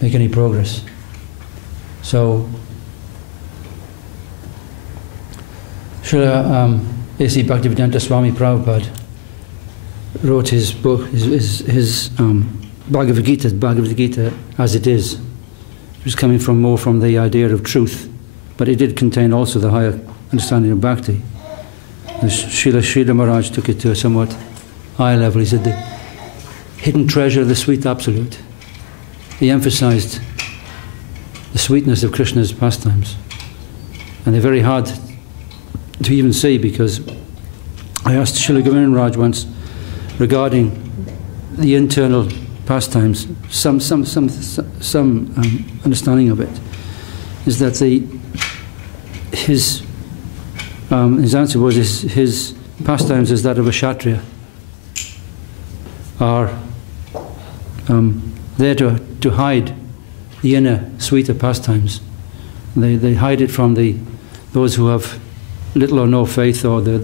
make any progress. So, Srila A.C. Bhaktivedanta Swami Prabhupada wrote his book, his Bhagavad Gita as it is. It was coming more from the idea of truth, but it did contain also the higher understanding of bhakti. Srila Maharaj took it to a somewhat higher level. He said the hidden treasure of the sweet absolute. He emphasized the sweetness of Krishna's pastimes. And they're very hard to even see, because I asked Srila Govinda Maharaj once regarding the internal pastimes, some understanding of it, is that his answer was his pastimes as that of a Kshatriya are there to hide the inner sweeter pastimes. They hide it from those who have little or no faith, or the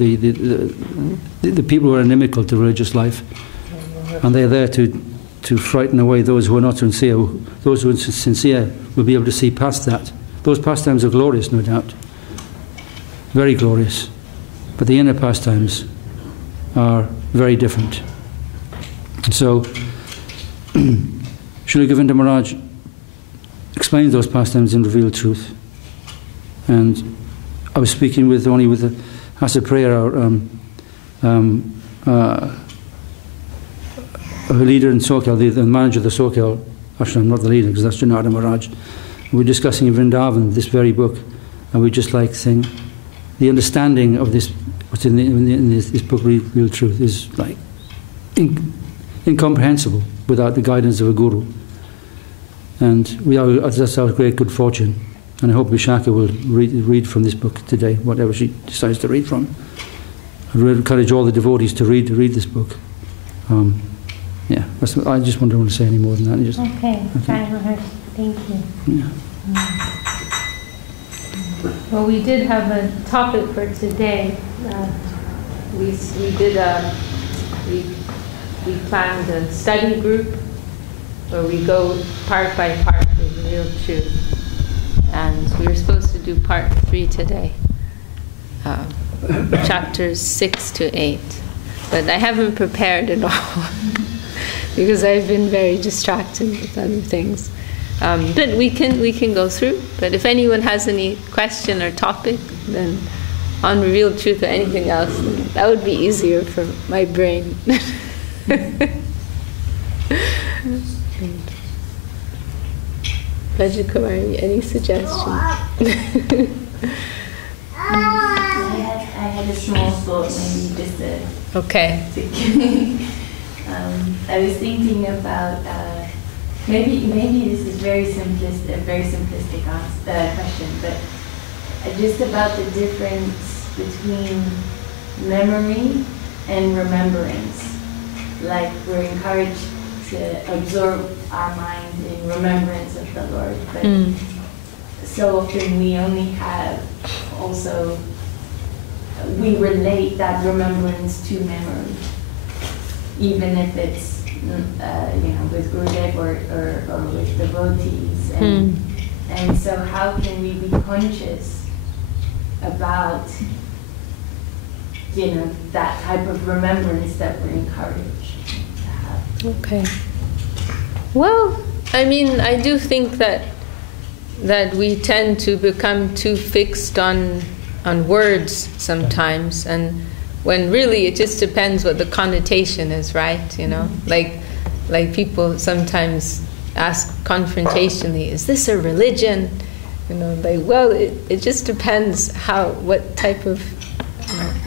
people who are inimical to religious life, and they're there to frighten away those who are not sincere. Those who are sincere will be able to see past that. Those pastimes are glorious, no doubt, very glorious, but the inner pastimes are very different. And so Srila Govinda Maharaj explains those pastimes in Revealed Truth. And I was speaking with the Hasa Prayer, a leader in Sokyal, the manager of the Sokyal ashram, not the leader, because that's Janardhan Maharaj. We were discussing in Vrindavan this very book, and we just like saying the understanding of this, what's in this book, Real Truth, is like incomprehensible without the guidance of a guru. And that's our great good fortune. And I hope Vishakha will read from this book today, whatever she decides to read from. I would encourage all the devotees to read this book. Yeah, I just don't want to say any more than that. Okay. Thank you. Yeah. Well, we did have a topic for today. We planned a study group where we go part by part with Real Truth. And we were supposed to do part 3 today, chapters 6 to 8. But I haven't prepared at all because I've been very distracted with other things. But we can go through. But if anyone has any question or topic, then on Revealed Truth or anything else, that would be easier for my brain. Rajakumari, any suggestions? I had a small thought, maybe just a... Okay. I was thinking about maybe this is a very simplistic question, but just about the difference between memory and remembrance. Like we're encouraged to absorb our mind in remembrance of the Lord, but so often we only have we relate that remembrance to memory, even if it's with Hriday or with devotees, and so how can we be conscious about that type of remembrance that we're encouraged to have? Okay. Well, I mean, I do think that we tend to become too fixed on words sometimes, and when really it just depends what the connotation is, right? Like people sometimes ask confrontationally, "Is this a religion?" Well, it just depends what type of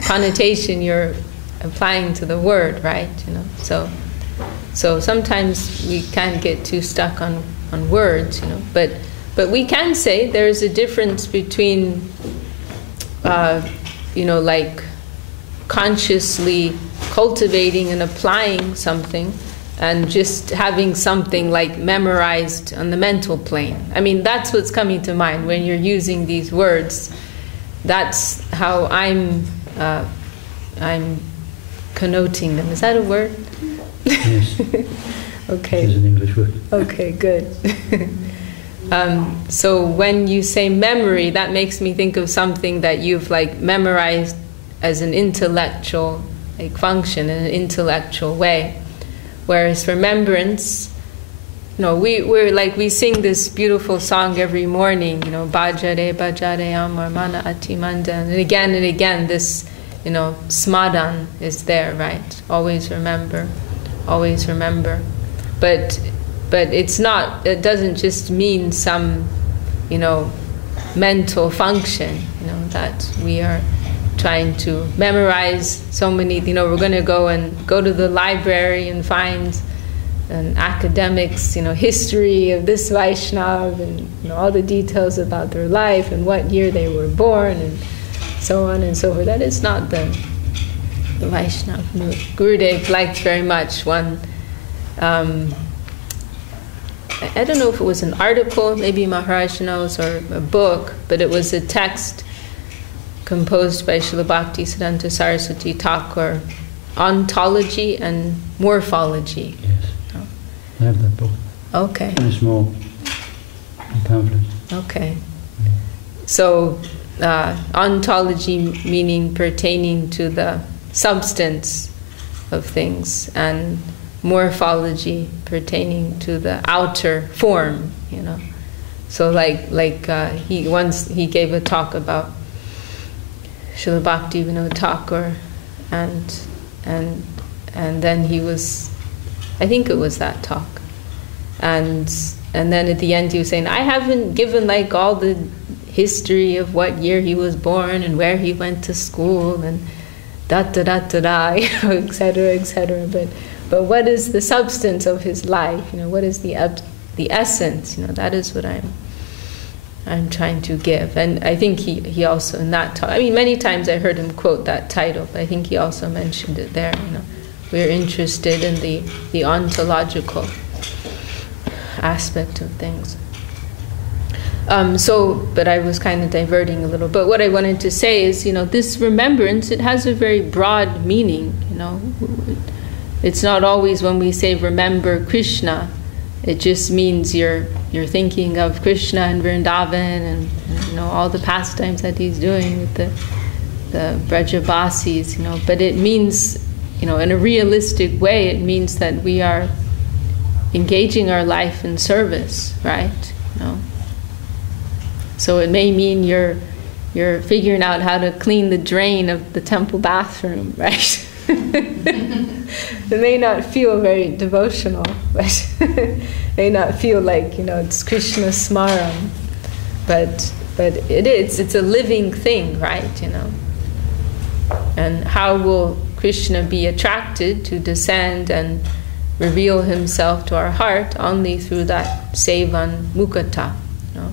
connotation you're applying to the word, right? So sometimes we can get too stuck on words, but we can say there's a difference between like consciously cultivating and applying something and just having something like memorized on the mental plane. I mean, that's what's coming to mind when you're using these words. That's how I'm connoting them. Is that a word? Yes. Okay. Which is an English word. Okay, good. So when you say memory, that makes me think of something that you've like memorized as an intellectual like function, in an intellectual way. Whereas remembrance, you know, we're like, we sing this beautiful song every morning, you know, Bhajare Bhajare Amar Mana Atimanda, and again this, you know, smadan is there, right? Always remember, always remember. But it's not, it doesn't just mean some, you know, mental function, you know, that we are trying to memorize so many, you know, we're going to go to the library and find an academic's, you know, history of this Vaishnava and, you know, all the details about their life and what year they were born and so on and so forth. That is not the Vaishnava. Gurudev liked very much one, I don't know if it was an article, maybe Maharaj knows, or a book, but it was a text composed by Srila Bhakti Siddhanta Saraswati Thakur, Ontology and Morphology. Yes, I have that book. Okay. In a small pamphlet. Okay. So, ontology meaning pertaining to the substance of things, and morphology pertaining to the outer form, you know. So he gave a talk about Srila Bhakti Vinod Thakur, and then he was, I think it was that talk, and then at the end he was saying, I haven't given like all the history of what year he was born and where he went to school and da da da da da, you know, etc. But what is the substance of his life? You know, what is the essence? You know, that is what I'm trying to give. And I think he also in that talk, I mean, many times I heard him quote that title, but I think he also mentioned it there. You know, we're interested in the ontological aspect of things. But I was kind of diverting a little. But what I wanted to say is, you know, this remembrance, it has a very broad meaning. You know, it's not always when we say remember Krishna, it just means you're thinking of Krishna and Vrindavan and you know, all the pastimes that he's doing with the Brajabasis, you know. But it means, you know, in a realistic way, it means that we are engaging our life in service, right? You know. So it may mean you're figuring out how to clean the drain of the temple bathroom, right? It may not feel very devotional, but may not feel like, you know, it's Krishna Smaram, but it's a living thing, right? You know. And how will Krishna be attracted to descend and reveal himself to our heart? Only through that sevan mukata, you know.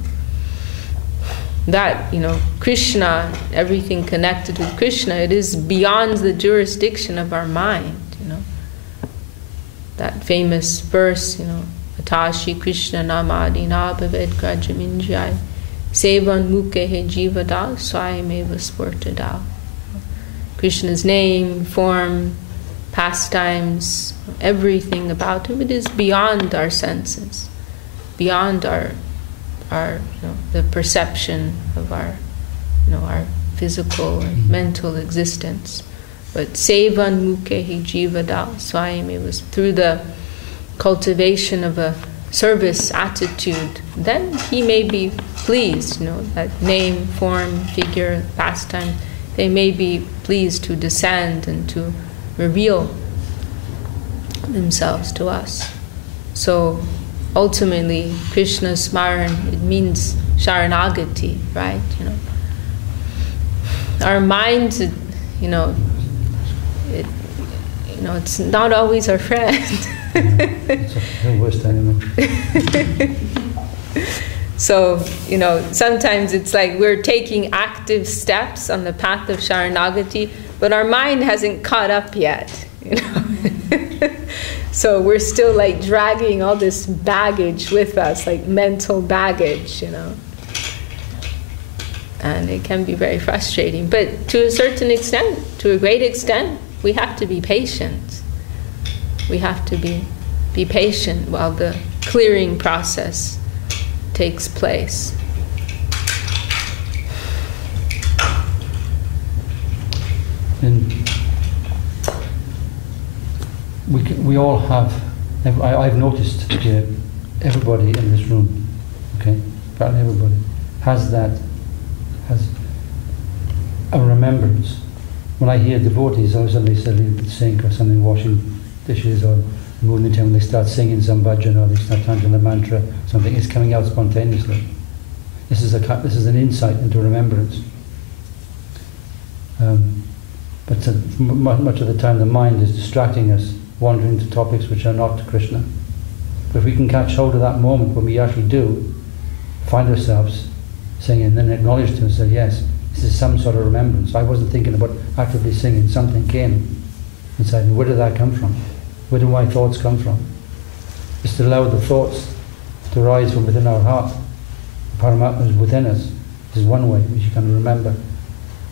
That, you know, Krishna, everything connected with Krishna, it is beyond the jurisdiction of our mind, you know. That famous verse, you know, Atashi Krishna namadina bhavet grajaminjai sevan mukehe jivada swayameva sportada. Krishna's name, form, pastimes, everything about him, it is beyond our senses, beyond our you know, the perception of our, you know, our physical and mental existence. But sevan mukehi jivada swayam, it was through the cultivation of a service attitude, then he may be pleased, you know, that name, form, figure, pastime, they may be pleased to descend and to reveal themselves to us. So ultimately, Krishna Smaran, it means Sharanagati, right? You know, our minds, you know, it's not always our friend. It's the worst enemy. So, you know, sometimes it's like we're taking active steps on the path of Sharanagati, but our mind hasn't caught up yet, you know. So we're still like dragging all this baggage with us, like mental baggage, you know. And it can be very frustrating. But to a certain extent, to a great extent, we have to be patient. We have to be be patient while the clearing process takes place. And we all have, I've noticed here, everybody in this room, okay, apparently everybody, has a remembrance. When I hear devotees, all of a sudden they suddenly at the sink or something, washing dishes or moving into, when they start singing some bhajan or they start chanting the mantra, something is coming out spontaneously. This is an insight into remembrance. But much of the time the mind is distracting us, wandering to topics which are not Krishna. But if we can catch hold of that moment when we actually do find ourselves singing, and then acknowledge to ourselves, yes, this is some sort of remembrance. I wasn't thinking about actively singing, something came inside me. Where did that come from? Where do my thoughts come from? Just allow the thoughts to rise from within our heart. The Paramatma is within us. This is one way which you can remember.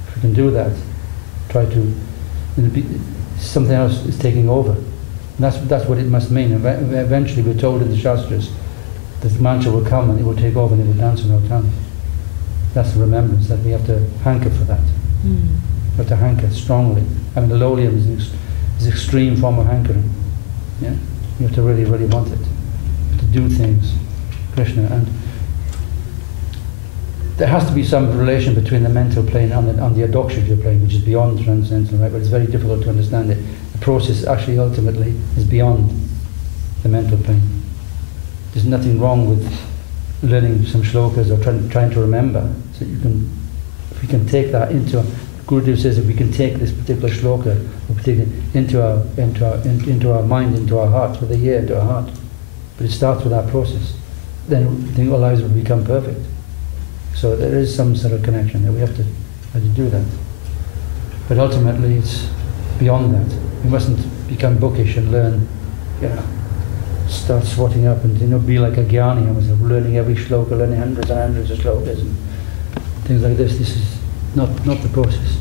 If we can do that, try to, something else is taking over. And that's what it must mean. Eventually we're told in the Shastras that the mantra will come and it will take over and it will dance in our tongue. That's the remembrance, that we have to hanker for that. We have to hanker strongly. I mean, the lolium is an extreme form of hankering. Yeah? You have to really, really want it. You have to do things, Krishna. And there has to be some relation between the mental plane and the adokshita plane, which is beyond transcendental, right? But it's very difficult to understand it. The process actually ultimately is beyond the mental plane. There's nothing wrong with learning some shlokas or trying to remember. So you can, if we can take that into, Gurudev says that we can take this particular shloka into our mind, into our heart, with the ear, into our heart. But it starts with that process. Then our lives will become perfect. So there is some sort of connection there. We have to do that. But ultimately, it's beyond that. We mustn't become bookish and learn, start swatting up and be like a jnani. I was learning every shloka, learning hundreds and hundreds of slokas and things like this. This is not the process.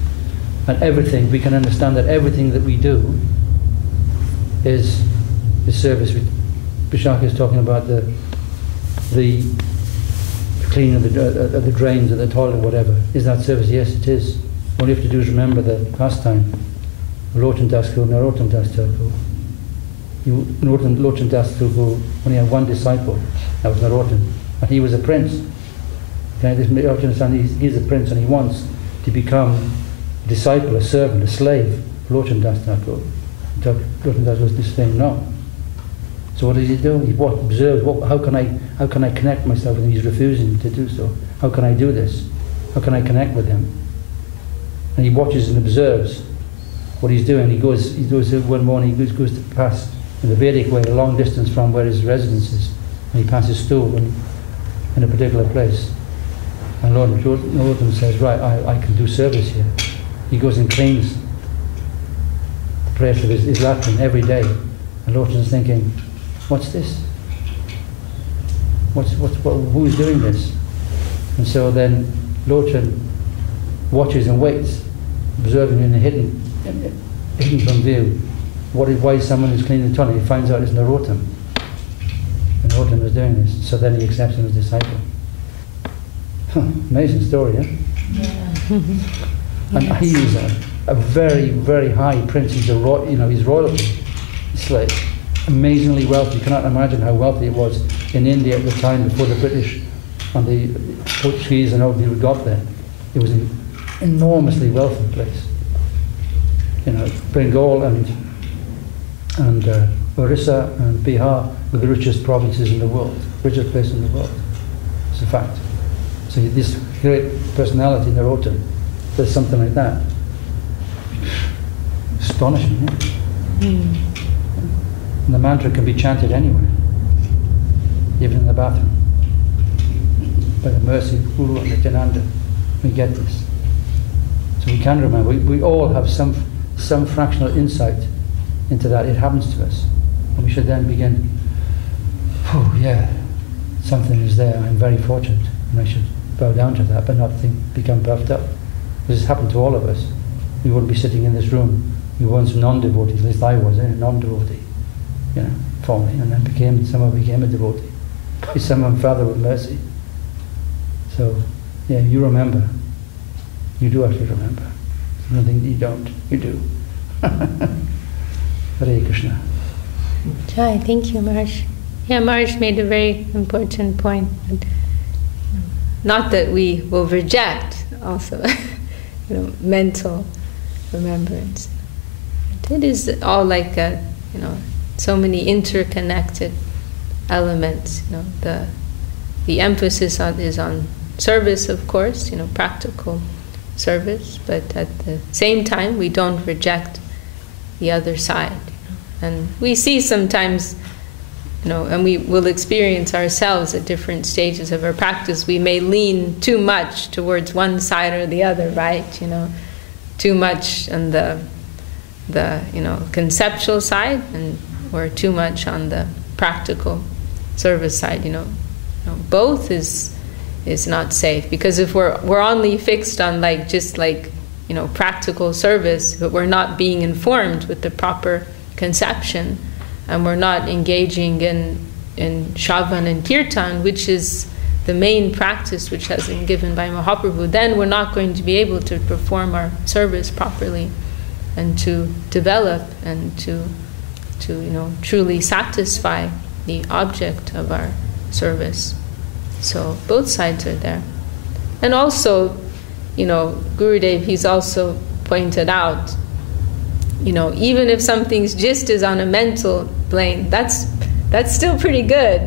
And everything, we can understand that everything that we do is service. Vishakha is talking about the cleaning of the drains or the toilet or whatever. Is that service? Yes, it is. All you have to do is remember the pastime. Lotan Das Guru, Narotam Das Thakur. Lotan Das Thakur only had one disciple, that was Narotam, and he was a prince. Okay, this, you have to understand, he's a prince and he wants to become a disciple, a servant, a slave of Lotan Das Thakur. Lotan Das was just saying no. So what does he do? He observes. How can I connect myself with him? He's refusing to do so. How can I do this? How can I connect with him? And he watches and observes what he's doing. He goes one morning. He goes to pass in the Vedic way a long distance from where his residence is, and he passes stool in a particular place. And Lord Narottam says, right, I can do service here. He goes and cleans the place of his latrine every day. And Lord is thinking, what's this? Who is doing this? And so then Lochan watches and waits, observing in the hidden from view. Why someone is cleaning the toilet? He finds out it's Narottam. And Narottam is doing this. So then he accepts him as disciple. Amazing story, eh? Yeah. And he is a very, very high prince. He's he's royalty. It's like amazingly wealthy. You cannot imagine how wealthy it was in India at the time before the British and the Portuguese and all people got there. It was an enormously wealthy place. Bengal and Orissa and Bihar were the richest provinces in the world, richest place in the world. It's a fact. So this great personality, Narottam, does something like that. Astonishing, eh? And the mantra can be chanted anywhere, even in the bathroom. By the mercy of Guru and Nityananda, we get this. So we can remember. We all have some fractional insight into that. It happens to us. And we should then begin, something is there. I'm very fortunate. And I should bow down to that, but not become puffed up. This has happened to all of us. We wouldn't be sitting in this room. We were once non-devotees, at least I was, non-devotee. falling, and then somehow became a devotee by someone Father with mercy. So, yeah, you remember. You do actually remember. There's nothing you don't. You do. Hare Krishna. Jai, thank you, Maharaj. Yeah, Maharaj made a very important point. Not that we will reject also, mental remembrance. It is all like so many interconnected elements. The emphasis is on service, of course, practical service, but at the same time we don't reject the other side. And we see sometimes, and we will experience ourselves at different stages of our practice, we may lean too much towards one side or the other, right? Too much on the conceptual side, or too much on the practical service side. Both is not safe, because if we're only fixed on just practical service, but we're not being informed with the proper conception, and we're not engaging in Shravan and Kirtan, which is the main practice which has been given by Mahaprabhu, then we're not going to be able to perform our service properly and to develop and to truly satisfy the object of our service. So both sides are there. And also, Gurudev, he's also pointed out, even if something's just is on a mental plane, that's still pretty good.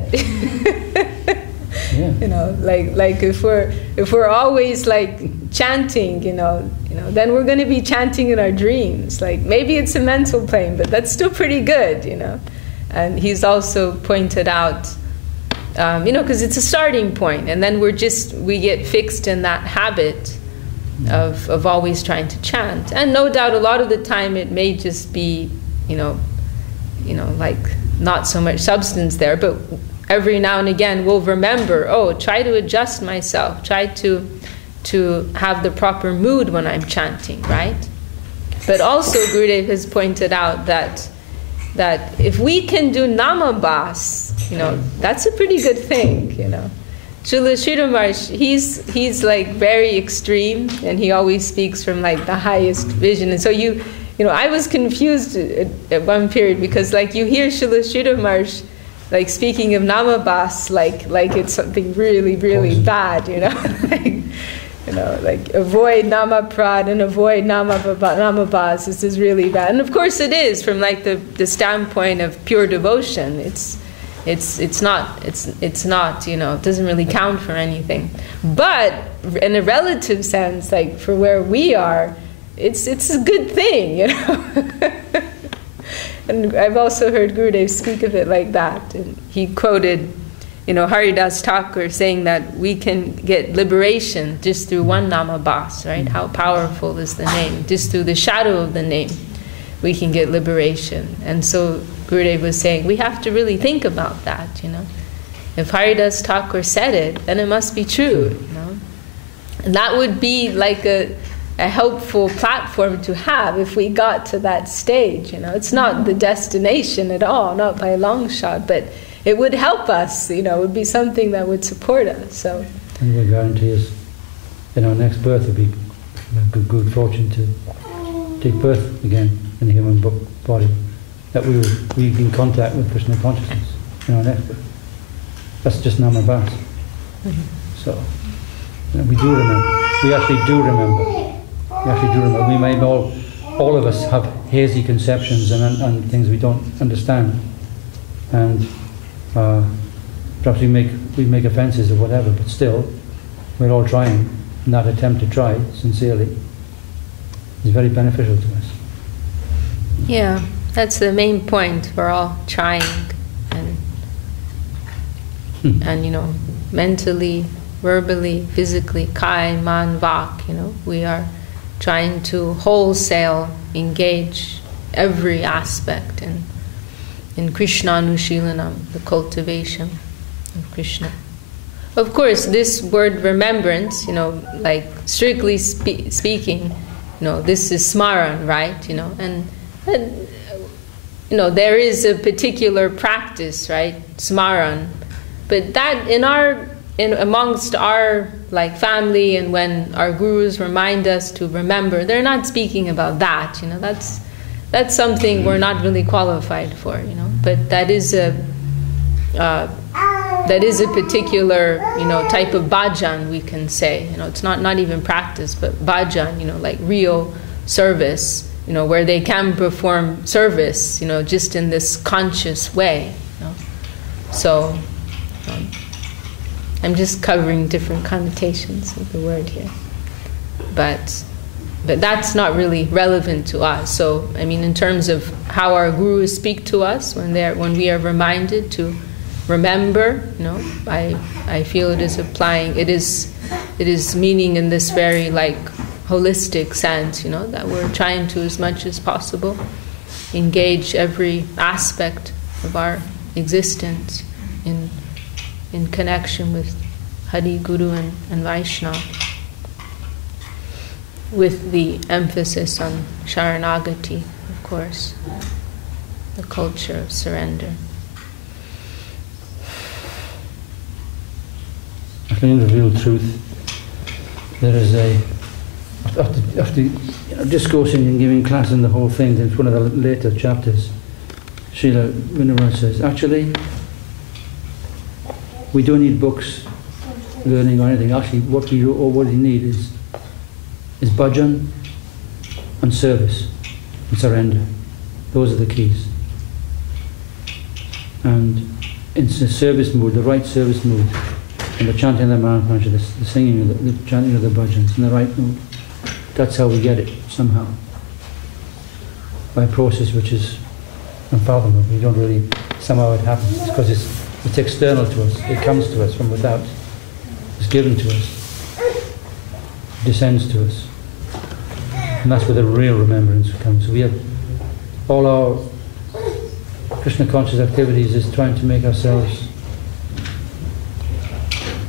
Yeah. Like if we're always chanting, then we're going to be chanting in our dreams. Maybe it's a mental plane, but that's still pretty good, And he's also pointed out, because it's a starting point, and then we get fixed in that habit of always trying to chant. And no doubt a lot of the time it may just be, not so much substance there, but every now and again we'll remember, try to adjust myself, try to have the proper mood when I'm chanting, right? But also Gurudev has pointed out that if we can do namabhas, that's a pretty good thing, Srila Sridhar Maharaj, he's very extreme, and he always speaks from the highest vision. And so I was confused at one period, because you hear Srila Sridhar Maharaj speaking of namabhas like it's something really, really bad, avoid namaprad and avoid namabhas. This is really bad, and of course it is from the standpoint of pure devotion. It's not it doesn't really count for anything. But in a relative sense, for where we are, it's a good thing, And I've also heard Gurudev speak of it like that. And he quoted, Haridas Thakur saying that we can get liberation just through one namabhas, right? How powerful is the name? Just through the shadow of the name, we can get liberation. And so Gurudev was saying, we have to really think about that, If Haridas Thakur said it, then it must be true, And that would be a helpful platform to have if we got to that stage, It's not the destination at all, not by a long shot, but it would help us, it would be something that would support us. So, and we guarantee us in our next birth will be good fortune to take birth again in a human body, that we will be in contact with Krishna consciousness in our next birth. That's just namabhas. So we do remember. We actually do remember. We may all of us have hazy conceptions and things we don't understand, and perhaps we make offences or whatever, but still we're all trying, and that attempt to try sincerely is very beneficial to us. Yeah, that's the main point. We're all trying, and mentally, verbally, physically, kai, man, vak, we are trying to wholesale engage every aspect in Krishna Anushilanam, the cultivation of Krishna. Of course, this word remembrance, strictly speaking, this is smaran, right? And there is a particular practice, right? Smaran. But that amongst our family, and when our gurus remind us to remember, they're not speaking about that. That's something we're not really qualified for. But that is a particular type of bhajan, we can say. It's not even practice, but bhajan. Like real service. Where they can perform service. Just in this conscious way. So. I'm just covering different connotations of the word here, but that's not really relevant to us. So in terms of how our gurus speak to us when we are reminded to remember, I feel it is applying. It is meaning in this very holistic sense. That we're trying to, as much as possible, engage every aspect of our existence in connection with Hari, Guru, and Vaishnava, with the emphasis on Sharanagati, of course, the culture of surrender. In the real truth, there is after discoursing and giving class in the whole thing, in one of the later chapters, Srila Vinara says, actually, we don't need books, learning or anything. Actually, what we need is bhajan and service and surrender. Those are the keys. And in the service mood, the right service mood, and the chanting of the Maharaj, the singing, the chanting of the bhajans, in the right mood, that's how we get it, somehow. By a process which is unfathomable. We don't really, somehow it happens, because it's external to us. It comes to us from without. It's given to us. It descends to us. And that's where the real remembrance comes. We have all our Krishna conscious activities is trying to make ourselves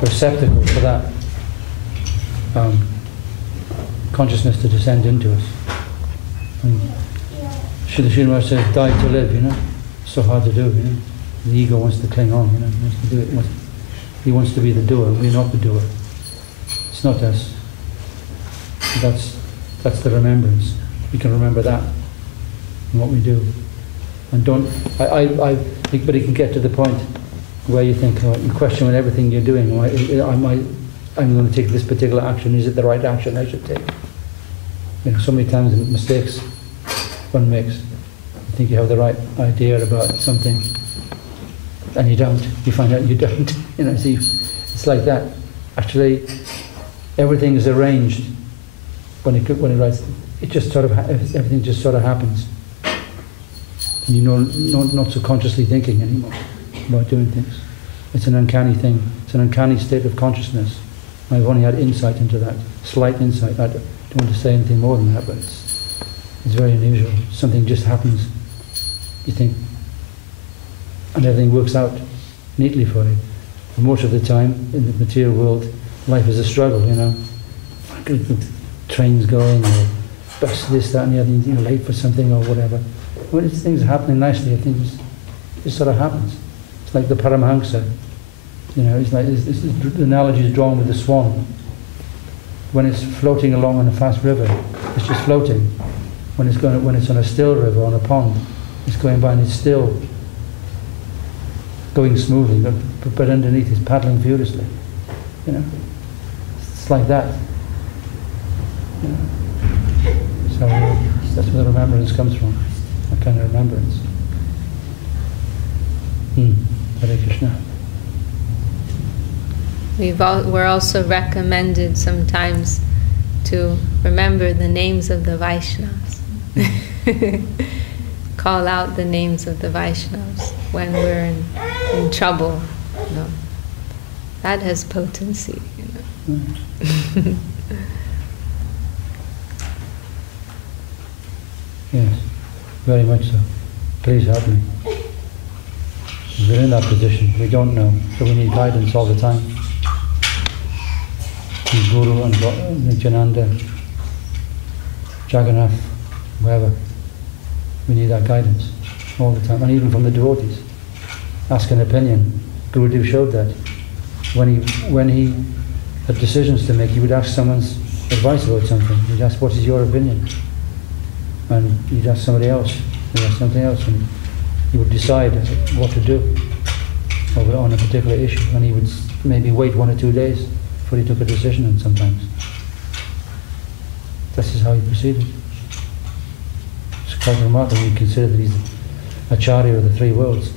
receptacle for that consciousness to descend into us. And Srila Srinivasan says, die to live, It's so hard to do, The ego wants to cling on, He wants to do it. He wants to be the doer. We're not the doer. It's not us. That's the remembrance. We can remember that in what we do. And don't. But it can get to the point where you think, you question everything you're doing. I'm going to take this particular action. Is it the right action I should take? So many times mistakes one makes. You think you have the right idea about something, and you don't. You find out you don't. See, it's like that. Actually, everything is arranged when he writes. It just everything just sort of happens, and not so consciously thinking anymore about doing things. It's an uncanny thing. It's an uncanny state of consciousness. I've only had insight into that, slight insight. I don't want to say anything more than that, but it's very unusual. Something just happens. You think, and everything works out neatly for you. But most of the time, in the material world, life is a struggle, Trains going, or bus, this, that, and the other, late for something or whatever. When things are happening nicely, things just sort of happens. It's like the Paramahamsa. It's like the analogy is drawn with the swan. When it's floating along on a fast river, it's just floating. When it's on a still river, on a pond, it's going by and it's still going smoothly, but underneath it's paddling furiously. It's like that. So that's where the remembrance comes from. That kind of remembrance. Hare Krishna. We're also recommended sometimes to remember the names of the Vaishnavas. Call out the names of the Vaishnavas when we're in trouble. That has potency. Yes, very much so. Please help me. We're in that position. We don't know, so we need guidance all the time. Guru and Nityananda, Jagannath, whoever. We need that guidance. all the time, and even from the devotees. Ask an opinion. Gurudev showed that. When he had decisions to make, he would ask someone's advice about something. He'd ask, what is your opinion? And he'd ask somebody else. He'd ask something else, and he would decide what to do on a particular issue. And he would maybe wait 1 or 2 days before he took a decision, and sometimes. This is how he proceeded. It's quite remarkable when you consider that he's Acharya of the 3 worlds.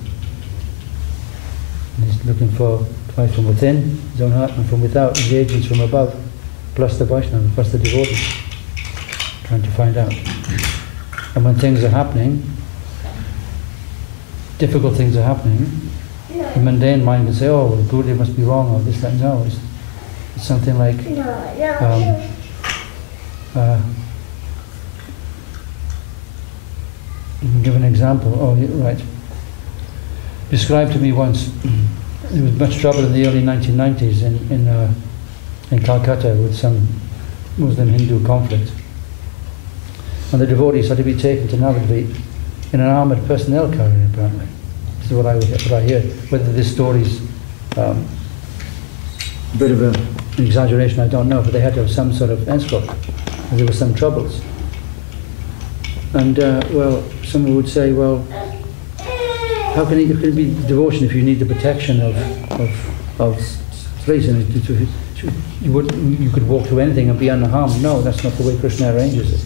And he's looking for advice from within his own heart and from without, the agents from above, plus the Vaishnava, plus the devotees, trying to find out. And when things are happening, difficult things are happening, the mundane mind can say, oh, well, Gurudev must be wrong, or this, that, and no. It's something like, you can give an example. Oh, right. Described to me once, there was much trouble in the early 1990s in Calcutta with some Muslim-Hindu conflict. And the devotees had to be taken to Navadvip in an armoured personnel carrier, apparently. This is what I hear. Whether this story's a bit of an exaggeration, I don't know, but they had to have some sort of escort. And there were some troubles. And, well, someone would say, well, how can it be devotion if you need the protection of space? And you could walk through anything and be unharmed. No, that's not the way Krishna arranges it.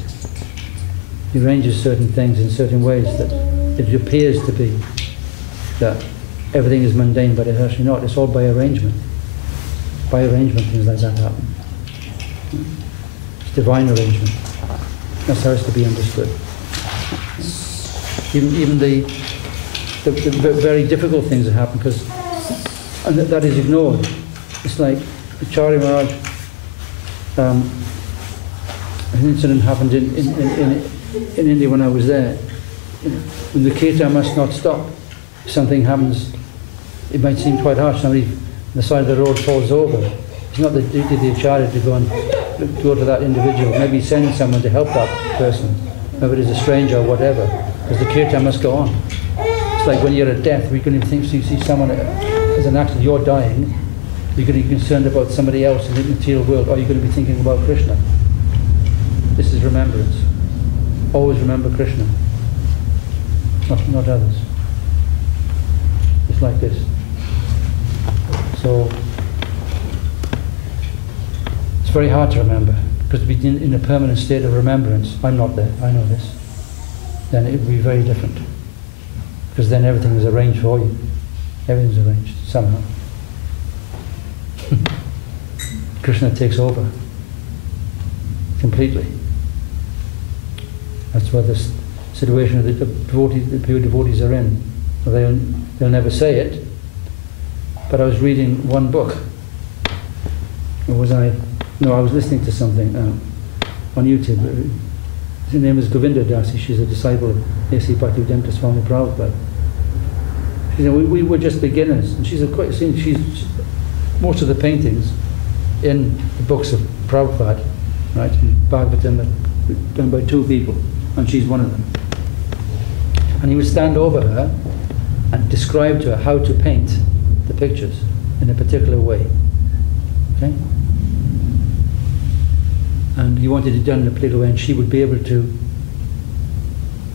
He arranges certain things in certain ways that it appears to be that everything is mundane, but it's actually not. It's all by arrangement. By arrangement, things like that happen. It's divine arrangement. That's how it's to be understood. Even the very difficult things that happen, and that is ignored. It's like Acharya Maharaj, an incident happened in India when I was there. When the kirtan must not stop. If something happens, it might seem quite harsh. Somebody on the side of the road falls over. It's not the duty of the Acharya to go to that individual. Maybe send someone to help that person. Maybe it is a stranger or whatever. Because the kirtan must go on. It's like when you're at death, we can even think, so you see someone as an accident, you're dying, you're going to be concerned about somebody else in the material world, or you're going to be thinking about Krishna. This is remembrance. Always remember Krishna, not others. It's like this. So it's very hard to remember, because to be in a permanent state of remembrance, I'm not there, I know this, then it would be very different. Because then everything is arranged for you. Everything's arranged, somehow. Krishna takes over completely. That's what the situation of the pure devotees are in. They'll never say it, but I was reading one book. Or was I? No, I was listening to something on YouTube. Her name is Devidasi. She's a disciple of Sripad Swami Prabhupada. She said, we were just beginners, and she's most of the paintings in the books of Prabhupada, right? In Bhagavatam, done by 2 people, and she's one of them. And he would stand over her and describe to her how to paint the pictures in a particular way. Okay? And he wanted it done in a particular way, and she would be able to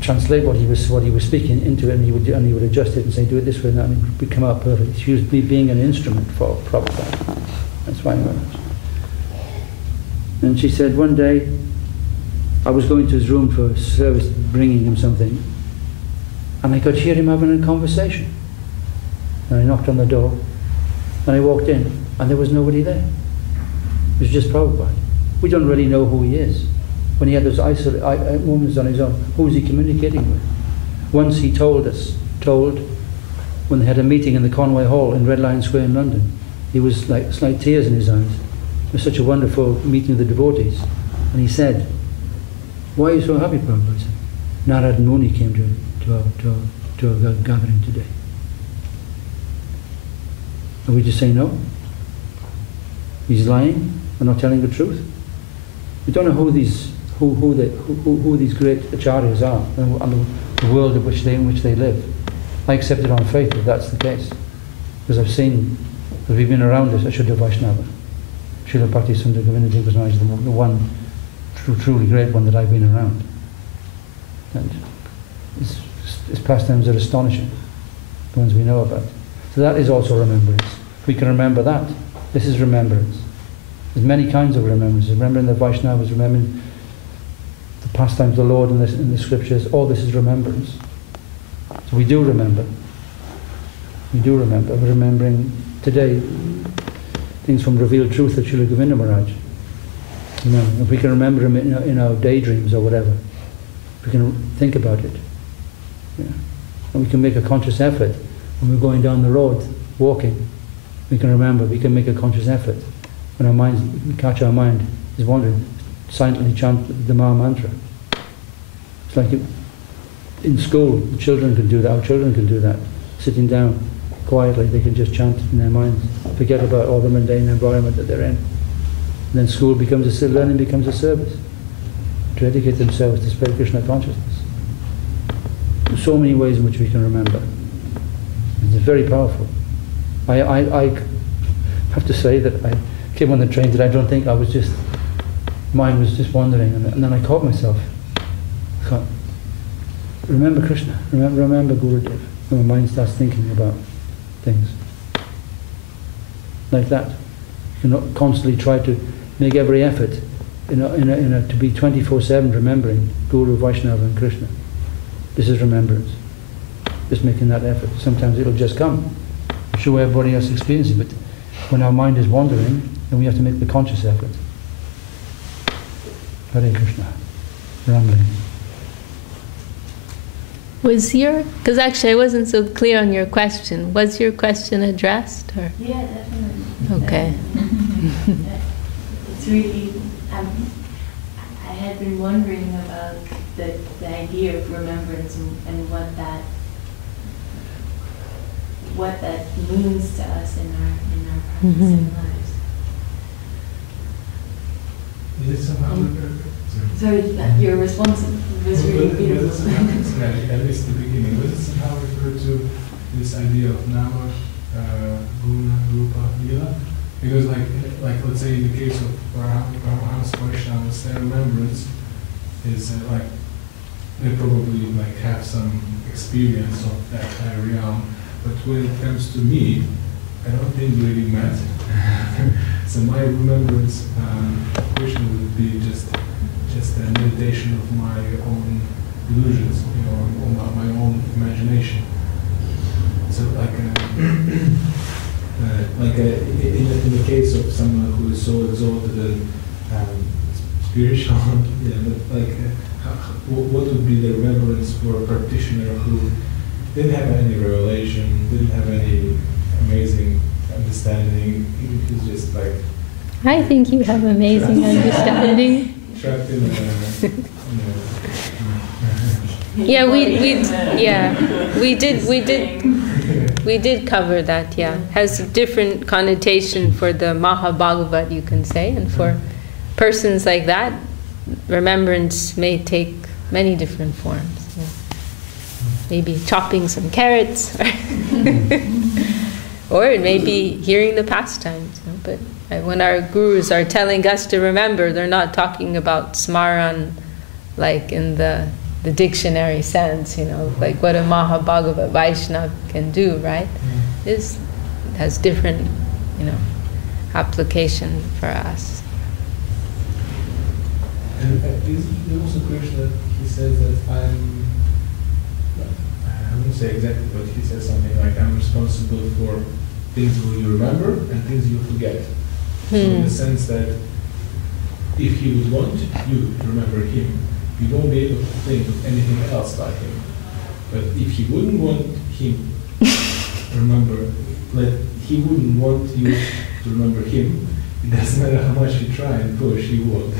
translate what he was speaking into it, and he would adjust it and say, do it this way and that, and it would come out perfect. She was being an instrument for Prabhupada. That's why I know that. And she said, one day I was going to his room for service, bringing him something, and I could hear him having a conversation. And I knocked on the door, and I walked in, and there was nobody there. It was just Prabhupada. We don't really know who he is. When he had those isolated moments on his own, who was he communicating with? Once he told when they had a meeting in the Conway Hall in Red Lion Square in London, he was like slight tears in his eyes. It was such a wonderful meeting of the devotees. And he said, why are you so happy, Prabhupada? He said, Narad Muni came to our gathering today. And we just say no? He's lying and not telling the truth? We don't know who these great acharyas are, and the world in which they live. I accept it on faith that that's the case, because I've seen, because we've been around this. Shuddha Vaishnava, Srila Bhakti Sundar Govinda Ji Maharaj, the one truly great one that I've been around. And his pastimes are astonishing, the ones we know about. So that is also remembrance. If we can remember that, this is remembrance. There's many kinds of remembrance. Remembering the Vaishnavas, remembering the pastimes of the Lord in the scriptures, all this is remembrance. So we do remember. We do remember. We're remembering today things from Revealed Truth of Srila Govinda Maharaj. If we can remember him in our daydreams or whatever, we can think about it. Yeah. And we can make a conscious effort when we're going down the road, walking. We can remember, we can make a conscious effort. When our minds, catch our mind is wandering, silently chant the Maha Mantra. It's like in school, the children can do that, our children can do that. Sitting down quietly, they can just chant in their minds, forget about all the mundane environment that they're in. And then school becomes learning becomes a service to educate themselves to spread Krishna consciousness. There's so many ways in which we can remember. It's very powerful. I have to say that I came on the train that I don't think mine was just wandering, and then I caught myself. I thought, remember Krishna, remember Gurudev. And my mind starts thinking about things like that. You can constantly try to make every effort to be 24/7 remembering Guru, Vaishnava and Krishna. This is remembrance. Just making that effort. Sometimes it'll just come. I'm sure everybody else experiences it, but when our mind is wandering, then we have to make the conscious effort. Hare Krishna. Rambling. Because actually I wasn't so clear on your question. Was your question addressed? Or? Yeah, definitely. Okay. It's really, I had been wondering about the idea of remembrance and what that means to us in our practicing lives. Is it somehow Sorry, your response was really beautiful. At least the beginning. Was it somehow referred to this idea of Nama, Guna, Rupa, Lila? Because like let's say in the case of Paramahansa Vaishnavas, their remembrance is like they probably like have some experience of that realm. But when it comes to me, I don't think really matters. So my remembrance Krishna would be just a meditation of my own illusions, on my own imagination. So in the case of someone who is so exalted and spiritual, what would be the remembrance for a practitioner who didn't have any revelation, didn't have any amazing understanding? He was just like... I think you have amazing understanding. Trapped in we did cover that. Yeah, has a different connotation for the Mahabhagavat, you can say, and for persons like that, remembrance may take many different forms. Yeah. Maybe chopping some carrots, or it may be hearing the pastimes. But when our gurus are telling us to remember, they're not talking about smaran like in the dictionary sense, like what a Mahabhagavat Vaishnava can do, right? This has different, application for us. And there's also Krishna, he says that I wouldn't say exactly, but he says something like, I'm responsible for things you remember and things you forget. So in the sense that if he would want you to remember him, you won't be able to think of anything else like him. But if he wouldn't want him he wouldn't want you to remember him, it doesn't matter how much you try and push, he won't.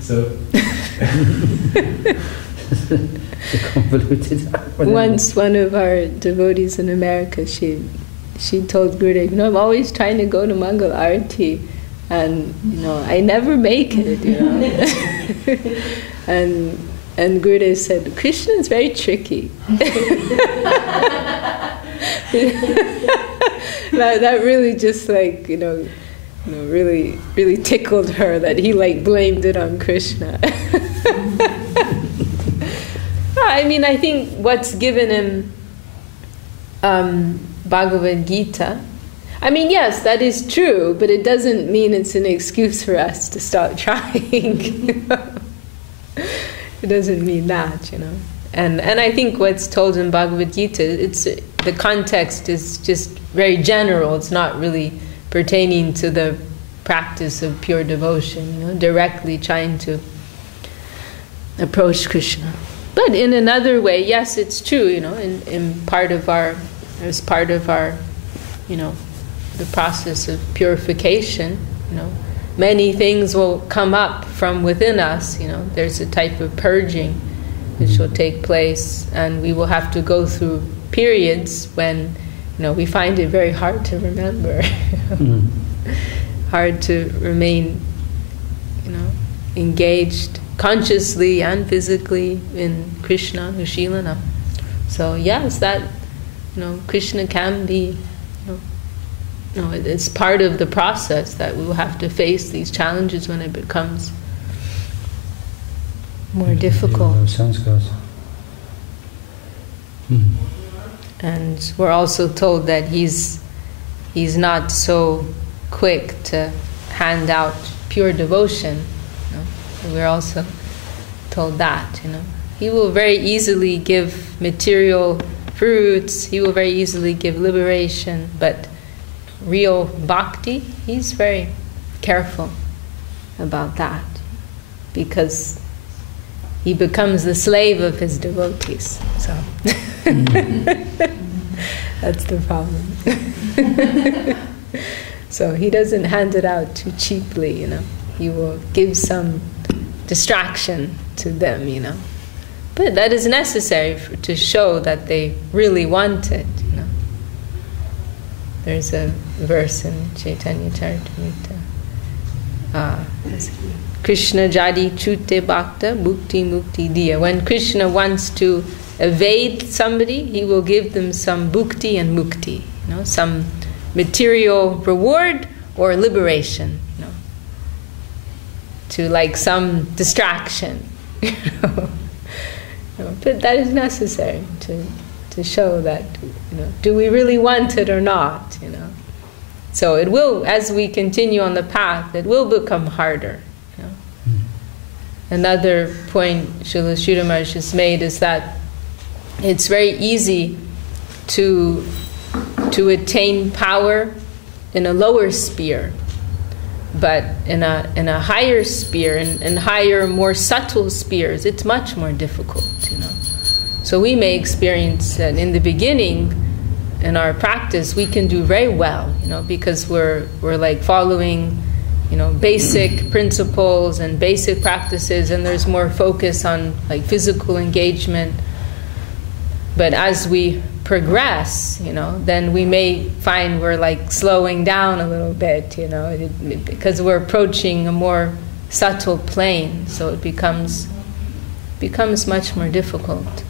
So once one of our devotees in America, she told Gurudev, I'm always trying to go to Mangal Arati, and I never make it, and And Gurudev said, Krishna is very tricky. that really just like, really, really tickled her that he like blamed it on Krishna. I mean, I think what's given him Bhagavad Gita, I mean, yes, that is true, but it doesn't mean it's an excuse for us to stop trying. It doesn't mean that, And I think what's told in Bhagavad Gita, the context is just very general. It's not really pertaining to the practice of pure devotion, directly trying to approach Krishna. But in another way, yes, it's true, as part of our, the process of purification, many things will come up from within us, there's a type of purging which will take place, and we will have to go through periods when, we find it very hard to remember, hard to remain, engaged consciously and physically in Krishna, Nushilana. So yes, that, Krishna can be, it's part of the process that we will have to face these challenges when it becomes more difficult. And we're also told that he's not so quick to hand out pure devotion. We're also told that, He will very easily give material fruits, he will very easily give liberation, but real bhakti, he's very careful about that, because he becomes the slave of his devotees. So that's the problem. So he doesn't hand it out too cheaply, He will give some distraction to them, But that is necessary to show that they really want it, There's a verse in Chaitanya Charitamrita. Krishna jadi chute bhakta bhukti mukti diya. When Krishna wants to evade somebody, he will give them some bhukti and mukti, some material reward or liberation, to like some distraction, But that is necessary to show that, do we really want it or not, So it will, as we continue on the path, it will become harder. Another point Srila Sridhar Maharaj has made is that it's very easy to attain power in a lower sphere, but in a higher sphere, in higher, more subtle spheres, it's much more difficult, So we may experience that in the beginning, in our practice, we can do very well, because we're like following, basic principles and basic practices, and there's more focus on like physical engagement. But as we progress, then we may find we're like slowing down a little bit, because we're approaching a more subtle plane, so it becomes much more difficult.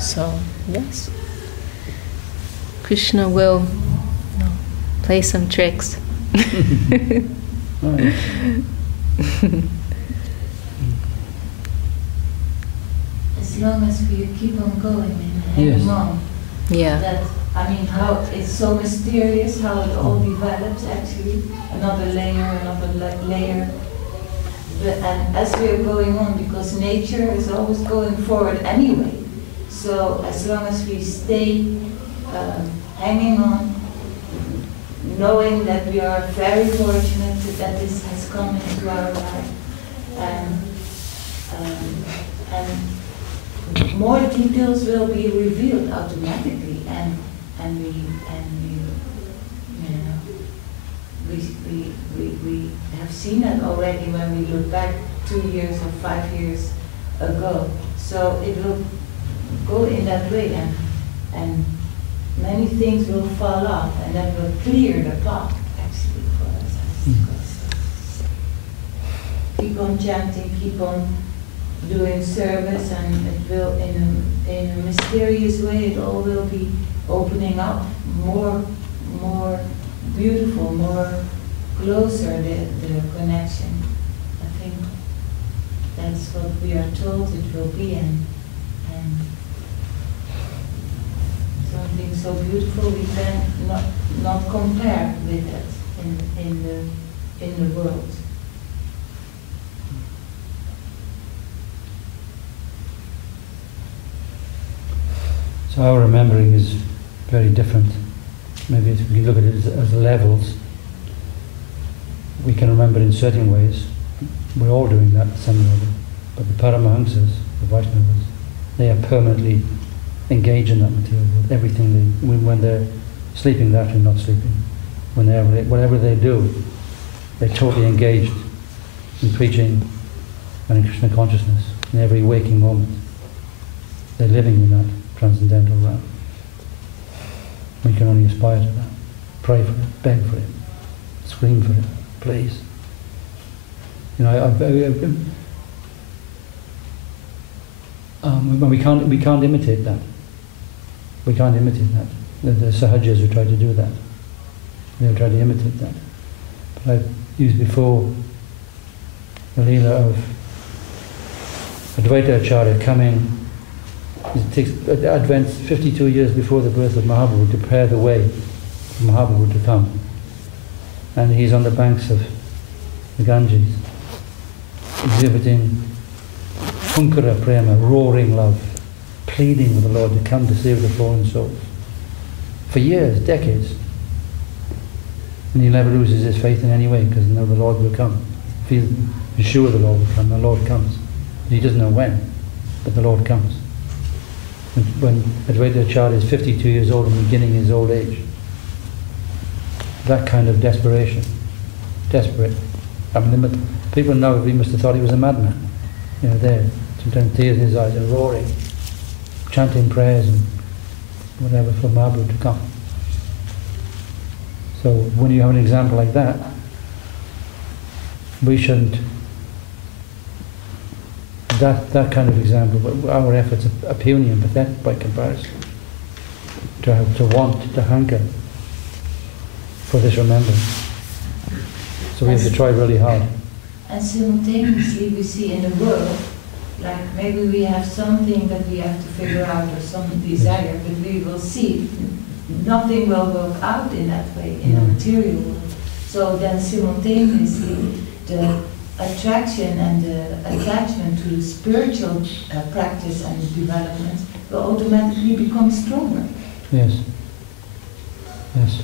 So, yes, Krishna will play some tricks. As long as we keep on going and hanging on. Yeah. That, how it's so mysterious how it all develops actually. Another layer. And as we are going on, because nature is always going forward anyway. So as long as we stay hanging on, knowing that we are very fortunate that this has come into our life, and more details will be revealed automatically, and we have seen it already when we look back 2 years or 5 years ago. So it will go in that way, and many things will fall off, and that will clear the path actually for us. keep on chanting, keep on doing service, and it will, in a mysterious way, it all will be opening up more beautiful, more closer, the connection. I think that's what we are told it will be, and something so beautiful we can not compare with it in the world. So our remembering is very different. Maybe if we look at it as levels, we can remember in certain ways. We're all doing that at some level. But the Paramahamsas, the Vaishnavas, they are permanently engaged in that material world. Everything when they're sleeping, they're actually not sleeping. Whatever they do, they're totally engaged in preaching and in Krishna consciousness in every waking moment. They're living in that transcendental realm. We can only aspire to that. Pray for it, beg for it, scream for it, please. You know, we can't imitate that. We can't imitate that. The Sahajas who try to do that. They'll try to imitate that. But I've used before the Leela of Advaita Acharya coming. It takes Advent 52 years before the birth of Mahaprabhu to prepare the way for Mahaprabhu to come. And he's on the banks of the Ganges, exhibiting Kunkara Prema, roaring love, pleading with the Lord to come to save the fallen souls. For years, decades. And he never loses his faith in any way, because he knows the Lord will come. He's sure the Lord will come, the Lord comes. But he doesn't know when, but the Lord comes. When Advaita Acharya is 52 years old and beginning his old age. That kind of desperation. Desperate. I mean, people now must have thought he was a madman. You know, there, sometimes tears in his eyes and roaring, chanting prayers and whatever for Mahaprabhu to come. So when you have an example like that, we shouldn't, that kind of example, but our efforts are puny and pathetic by comparison. To want, to hanker for this remembrance. So we have to try really hard. And simultaneously we see in the world, like maybe we have something that we have to figure out or some desire, but we will see nothing will work out in that way in the material world. So then simultaneously the attraction and the attachment to the spiritual practice and development will automatically become stronger. Yes. Yes.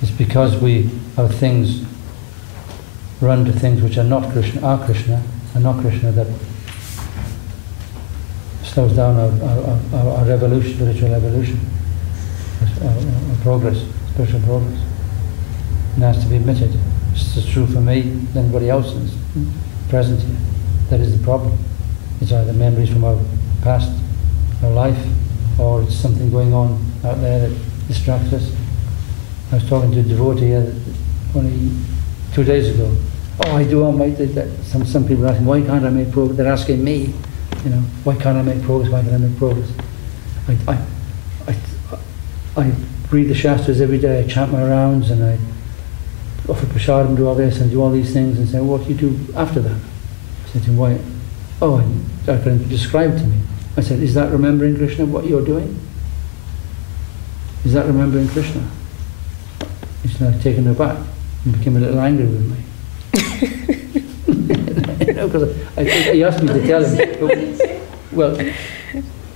It's because our things run to things which are not Krishna, are not Krishna, that slows down our evolution, spiritual evolution, our progress, spiritual progress. And that has to be admitted. It's as true for me as anybody else is present here. That is the problem. It's either memories from our past, our life, or it's something going on out there that distracts us. I was talking to a devotee only 2 days ago. Oh, I do all my that. Some people are asking, why can't I make progress? They're asking me, you know, why can't I make progress? Why can't I make progress? I read the Shastras every day. I chant my rounds and I offer prasadam, do all this and do all these things, and say, what do you do after that? I said to him, why? Oh, I can describe to me. I said, is that remembering Krishna, what you're doing? Is that remembering Krishna? He's like taken aback and became a little angry with me. Because he asked me to tell him. Well,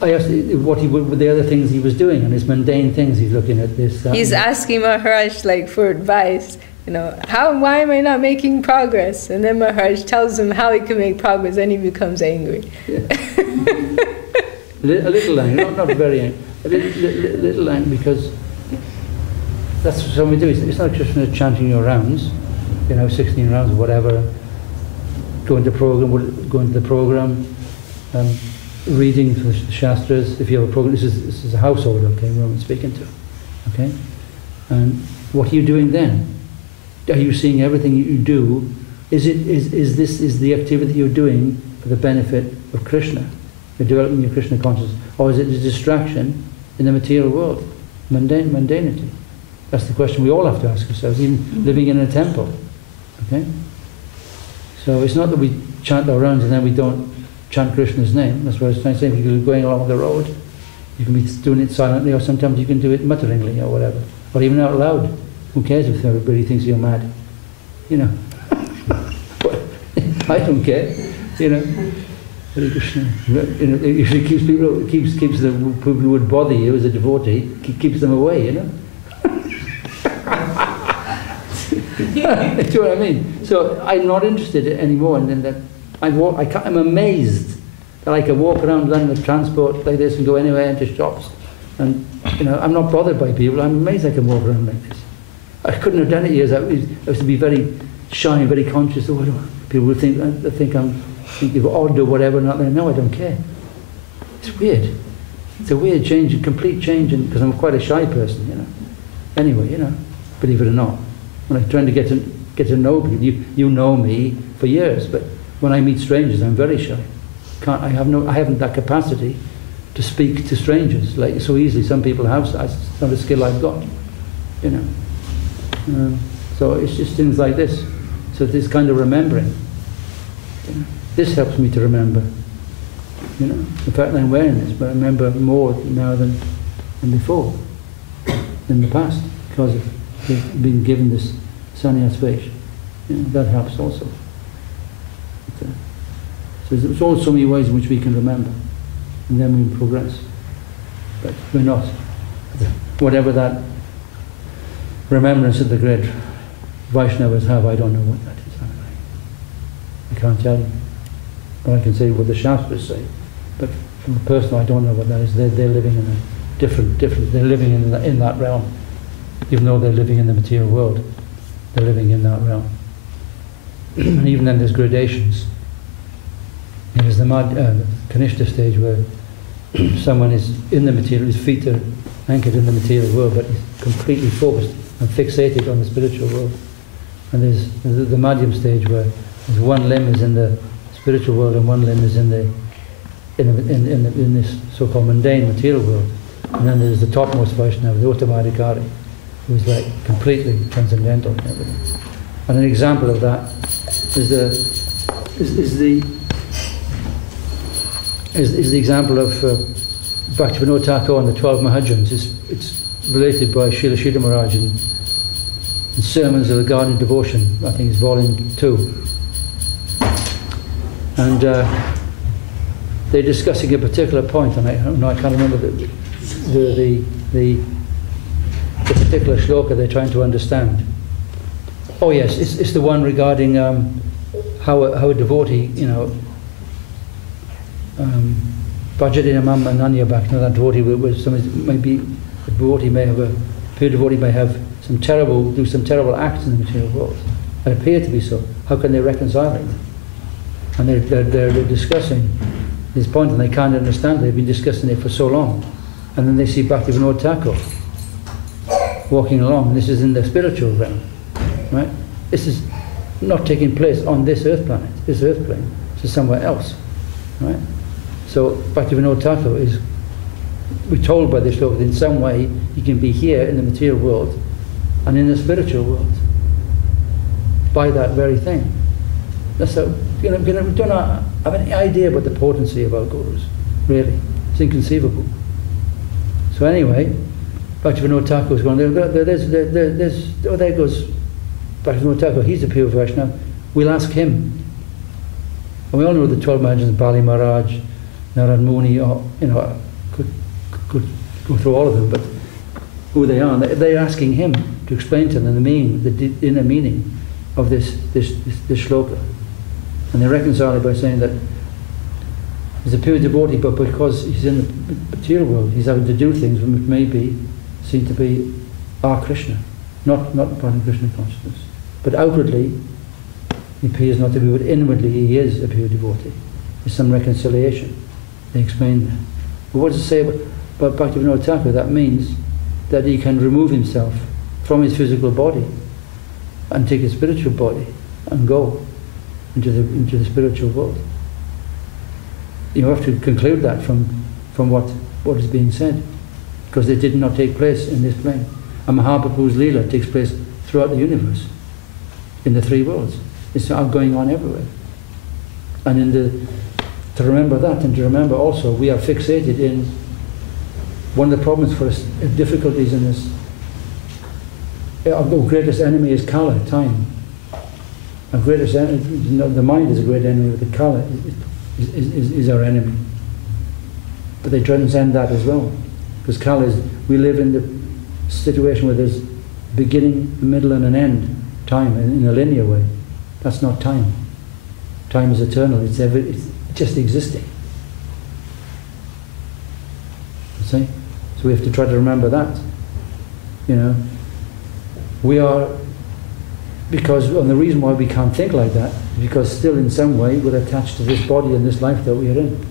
I asked what he would with the other things he was doing and his mundane things. He's looking at this. He's asking Maharaj like for advice. You know, why am I not making progress? And then Maharaj tells him how he can make progress, and he becomes angry. Yeah. A little angry, not very angry. A little angry because that's what we do. It's not just chanting your rounds, you know, 16 rounds or whatever. Going to the program, reading the Shastras. If you have a program, this is a household, okay, who I'm speaking to, okay. And what are you doing then? Are you seeing everything you do is the activity you're doing for the benefit of Krishna? You're developing your Krishna consciousness, or is it a distraction in the material world, mundanity? That's the question we all have to ask ourselves, even living in a temple. Okay. So it's not that we chant our rounds and then we don't chant Krishna's name. That's what I was trying to say. If you're going along the road, you can be doing it silently, or sometimes you can do it mutteringly or whatever, or even out loud. Who cares if everybody thinks you're mad? You know. I don't care. You know. Hare Krishna. You know, it usually keeps people, keeps the people who would bother you as a devotee, keeps them away. You know. Do you know what I mean? So I'm not interested anymore in that. I'm amazed that I can walk around London transport like this and go anywhere into shops, and you know, I'm not bothered by people. I'm amazed I can walk around like this. I couldn't have done it years. I used to be very shy and very conscious. Oh, people would think I'm odd or whatever. Not there. No, I don't care. It's weird. It's a weird change, a complete change, because I'm quite a shy person, you know. Anyway, you know, believe it or not, when I'm trying to get to know people, you know me for years, but when I meet strangers, I'm very shy. I haven't that capacity to speak to strangers like so easily. Some people have. That's not a skill I've got, you know. So it's just things like this. So this kind of remembering, you know, this helps me to remember. You know, the fact that I'm wearing this, but I remember more now than before, in the past, because of being given this sannyas vesh. You know, that helps also. So there's all so many ways in which we can remember, and then we progress. But we're not. Whatever that remembrance that the great Vaishnavas have, I don't know what that is. I can't tell you. But I can say what the Shastras say. But from a personal, I don't know what that is. They're living in a different. They're living in that realm, even though they're living in the material world. They're living in that realm. And even then, there's gradations. There's the Kanishta stage where someone is in the material, his feet are anchored in the material world, but he's completely focused and fixated on the spiritual world. And there's the Madhyam stage where there's one limb is in the spiritual world and one limb is in this so-called mundane material world. And then there's the topmost Vaishnava, the Uttamadhikari, who's like completely transcendental and everything. And an example of that is the example of Bhaktivinoda Thakur and the 12 Mahajans. It's related by Srila Sridhar Maharaj in Sermons of the Garden of Devotion. I think it's volume 2. And they're discussing a particular point, and I can't remember the particular shloka they're trying to understand. Oh yes, it's the one regarding how a devotee, you know, Bhajadina Mamma Nanya Bhakti, that devotee a devotee may have pure devotee may have do some terrible acts in the material world that appear to be so. How can they reconcile it? And they're discussing this point, and they can't understand. They've been discussing it for so long, and then they see Bhaktivinoda Thakur walking along. And this is in the spiritual realm, right? This is not taking place on this earth planet, this earth plane. This is somewhere else, right? So Bhaktivinoda Thakur we're told by this shloka that in some way he can be here in the material world and in the spiritual world by that very thing. That's so, we do not have any idea about the potency of our gurus, really. It's inconceivable. So anyway, Bhaktivinoda Thakur is going, there goes Bhaktivinoda Thakur, he's a pure Vaishnava. We'll ask him. And we all know the 12 Mahajans, Bali Maharaj, Narad Muni, or, you know, could go through all of them, but who they are, they're asking him to explain to them the meaning, the inner meaning of this shloka. And they reconcile it by saying that he's a pure devotee, but because he's in the material world, he's having to do things which may be seen to be our Krishna, not part of Krishna consciousness. But outwardly, he appears not to be, but inwardly he is a pure devotee. There's some reconciliation. They explain that. But what does it say about Bhaktivinoda Thakur? That means that he can remove himself from his physical body and take his spiritual body and go into the spiritual world. You have to conclude that from what is being said, because they did not take place in this plane. And Mahaprabhu's Leela takes place throughout the universe, in the three worlds. It's going on everywhere. And to remember that, and to remember also we are fixated in one of the problems for us, difficulties in this. Our greatest enemy is Kala, time. Our greatest enemy, the mind is a great enemy, but the Kala is our enemy. But they transcend that as well. Because Kala is, we live in the situation where there's beginning, a middle and an end, time, in a linear way. That's not time. Time is eternal, it's just existing. You see? So we have to try to remember that. You know, we are, because, and the reason why we can't think like that is because still in some way we're attached to this body and this life that we are in.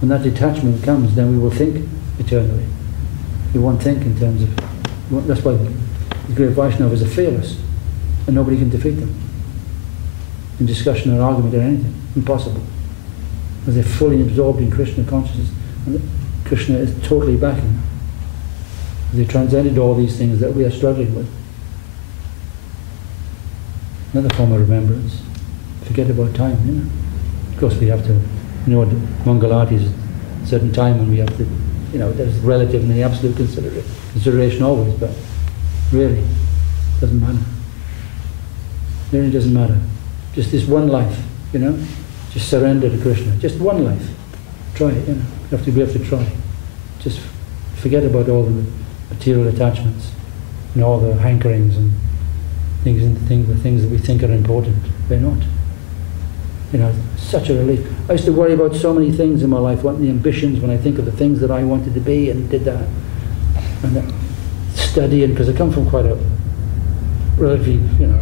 When that detachment comes, then we will think eternally. We won't think in terms of, that's why the great Vaishnavas are fearless and nobody can defeat them in discussion or argument or anything. Impossible. Because they're fully absorbed in Krishna consciousness and Krishna is totally backing them. They transcended all these things that we are struggling with. Another form of remembrance. Forget about time, you know. Of course we have to, you know, Mangalarti is a certain time when we have to, you know, there's relative and the absolute consideration always, but really, it doesn't matter. It really doesn't matter. Just this one life, you know, just surrender to Krishna. Just one life. Try it, you know. We have to try. Just forget about all the material attachments and all the hankerings and the things that we think are important. They're not. You know, such a relief. I used to worry about so many things in my life, what the ambitions, when I think of the things that I wanted to be and did that. And studying, because I come from quite a relatively, you know,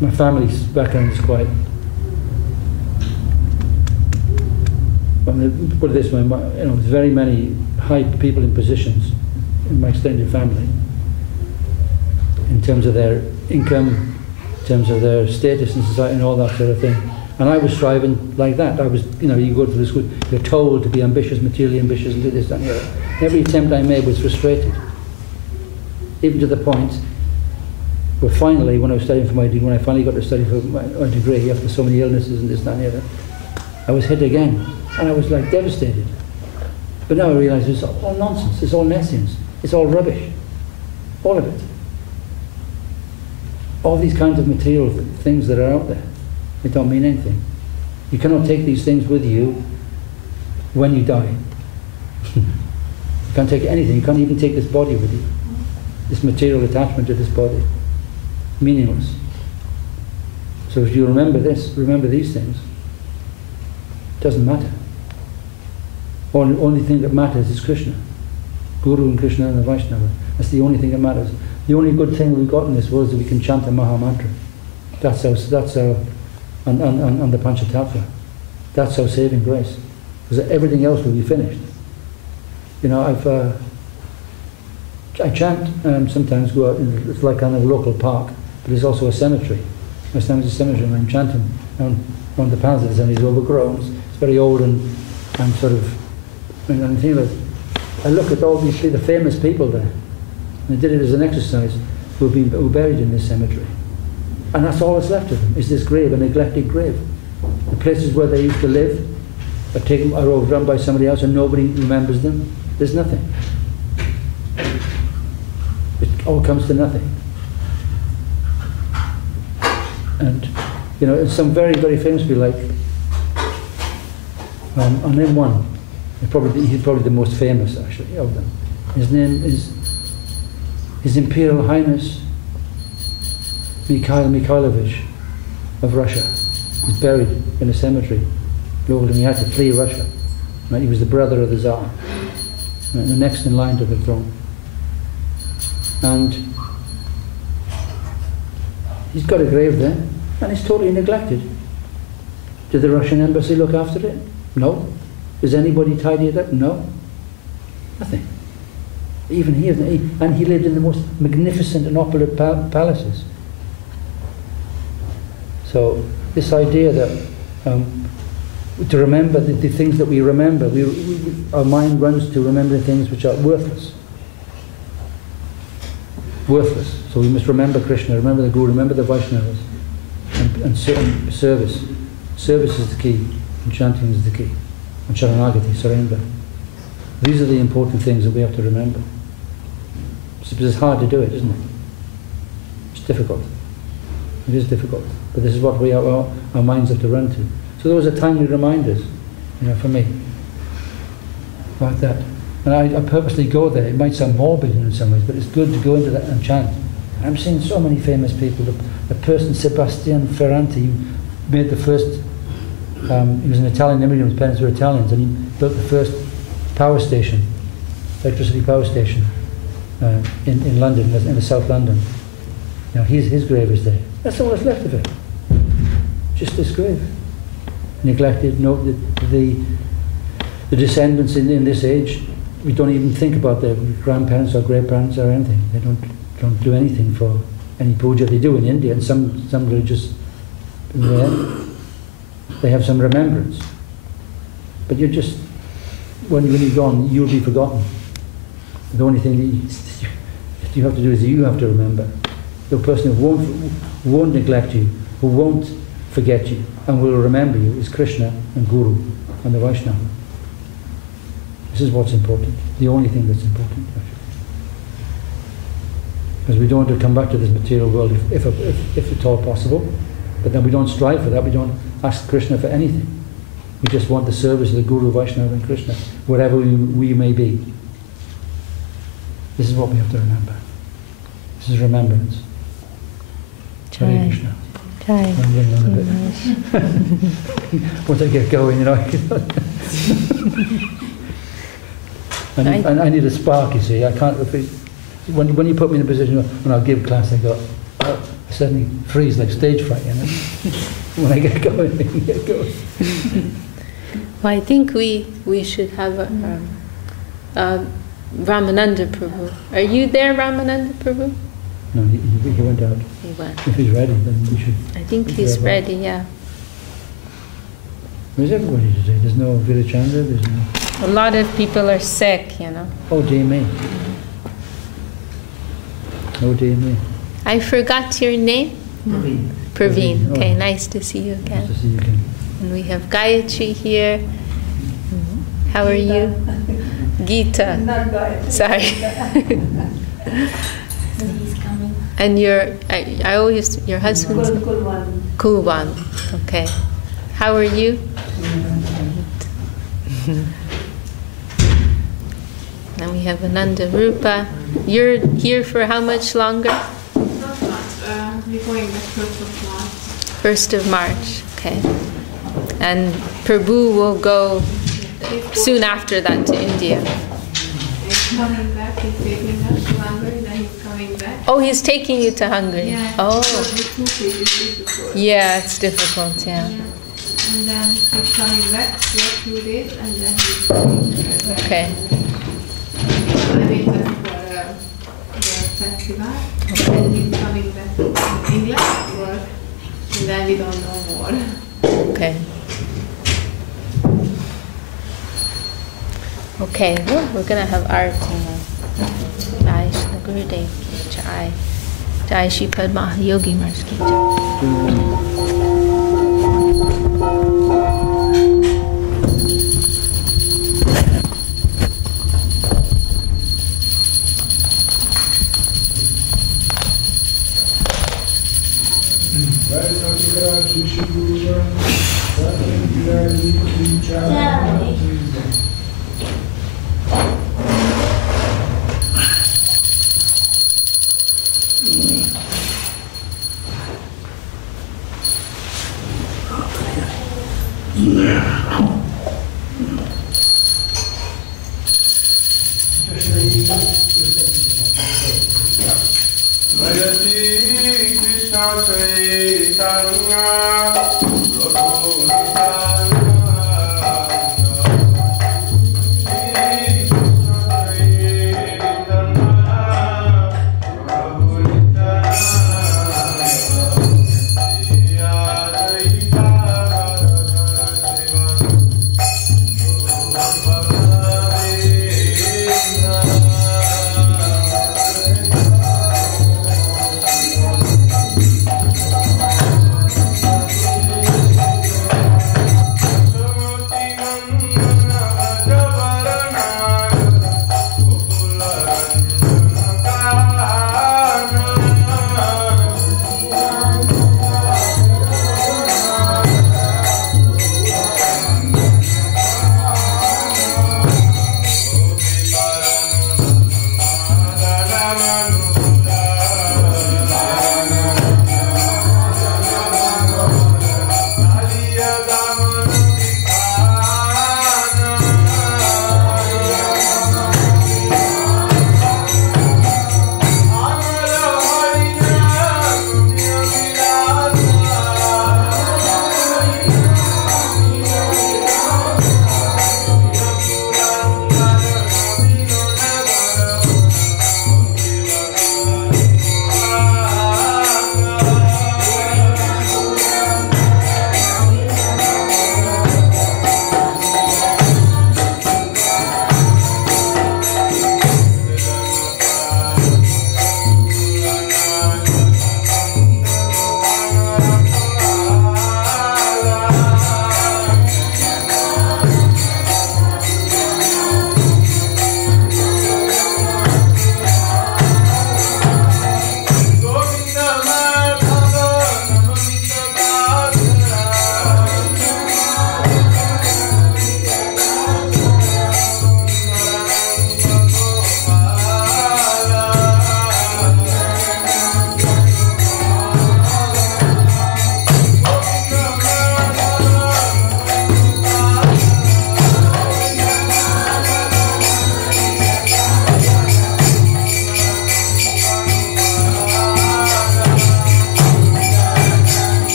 my family's background is quite, put it this way, you know, very many high people in positions in my extended family, in terms of their income, in terms of their status in society and all that sort of thing. And I was striving like that. I was, you know, you go to the school, you're told to be ambitious, materially ambitious, and do this, that, and the other. Every attempt I made was frustrated. Even to the point where finally, when I was studying for my degree, when I finally got to study for my degree, after so many illnesses and this, that, and the other, I was hit again. And I was like devastated. But now I realise it's all nonsense, it's all nescience, it's all rubbish. All of it. All these kinds of material things that are out there, they don't mean anything. You cannot take these things with you when you die. You can't take anything, you can't even take this body with you. This material attachment to this body. Meaningless. So if you remember this, remember these things, it doesn't matter. Only thing that matters is Krishna. Guru and Krishna and the Vaishnava. That's the only thing that matters. The only good thing we've got in this world is that we can chant the Maha Mantra. That's our and the Panchatattva. That's our saving grace. Because everything else will be finished. You know, I chant sometimes go out, it's like kind of a local park, but there's also a cemetery. Sometimes it's a cemetery and I'm chanting on one of the paths of the cemetery is overgrown. It's very old and sort of, and I think that I look at all these the famous people there. And I did it as an exercise who are buried in this cemetery. And that's all that's left of them, is this grave, a neglected grave. The places where they used to live are overrun by somebody else and nobody remembers them. There's nothing. It all comes to nothing. And, you know, some very, very famous people like, I'll name one. He's probably the most famous, actually, of them. His name is His Imperial Highness Mikhail Mikhailovich of Russia. He's buried in a cemetery local to him. He had to flee Russia. Right? He was the brother of the Tsar, right? The next in line to the throne. And he's got a grave there, and it's totally neglected. Did the Russian embassy look after it? No. Does anybody tidy it up? No. Nothing. Even he lived in the most magnificent and opulent palaces. So this idea that to remember the things that we remember, our mind runs to remembering things which are worthless. Worthless. So we must remember Krishna, remember the Guru, remember the Vaishnavas, and service. Service is the key, and chanting is the key, and Sharanagati, surrender. These are the important things that we have to remember. It's hard to do it, isn't it? It's difficult. It is difficult. But this is what our minds have to run to. So those are timely reminders, for me, about that. And I purposely go there. It might sound morbid in some ways, but it's good to go into that and chant. I'm seeing so many famous people. The person, Sebastian Ferranti, made the first, he was an Italian immigrant, his parents were Italians, and he built the first power station, electricity power station, in London, in the South London. His grave is there. That's all that's left of it. Just this grave. Neglected. No, the descendants in this age, we don't even think about their grandparents or great-parents or anything. They don't do anything for any puja. They do in India, and some religious there, they have some remembrance. But you're just, when you're gone, you'll be forgotten. The only thing you have to do is you have to remember. The person who won't neglect you, who won't forget you, and will remember you is Krishna and Guru and the Vaishnava. This is what's important. The only thing that's important, actually. Because we don't want to come back to this material world if at all possible. But then we don't strive for that. We don't ask Krishna for anything. We just want the service of the Guru, Vaishnava and Krishna, wherever we may be. This is what we have to remember. This is remembrance. Hare Krishna. I'm running on a bit. Once I get going, I need a spark, you see. I can't. When you put me in a position when I'll give class, I go, I suddenly freeze like stage fright, when I get going, I get going. Well, I think we should have a Ramananda Prabhu. Are you there, Ramananda Prabhu? No, he went out. He went. If he's ready, then we should. I think he's ready, yeah. Where's everybody today? There's no Virachandra, there's no... A lot of people are sick, Oh, dear me. Oh, dear me. I forgot your name? Praveen. Praveen. Okay, Oh. Nice to see you again. Nice to see you again. And we have Gayatri here. How are you? Gita. Not Gayatri. Sorry. He's coming. And your husband's Kulwan. Okay. How are you? And we have Ananda Rupa. You're here for how much longer? Not much. We're going the 1st of March. 1st of March. Okay. And Prabhu will go soon after that to India. He's coming back. He's taking us to Hungary. Then he's coming back. Oh, he's taking you to Hungary. Yeah. Oh. With 2 pages before. Yeah, it's difficult. Yeah. And then he's coming back for a few days, and then he's coming back. Okay. I mean, just for the festival. Okay. And he's coming back to England to work, and then we don't know more. Okay. Okay, well, we're going to have arati now. Jai Shri Gurudev ki jai. Jai Sripad Mahayogi Maharaj ki jai.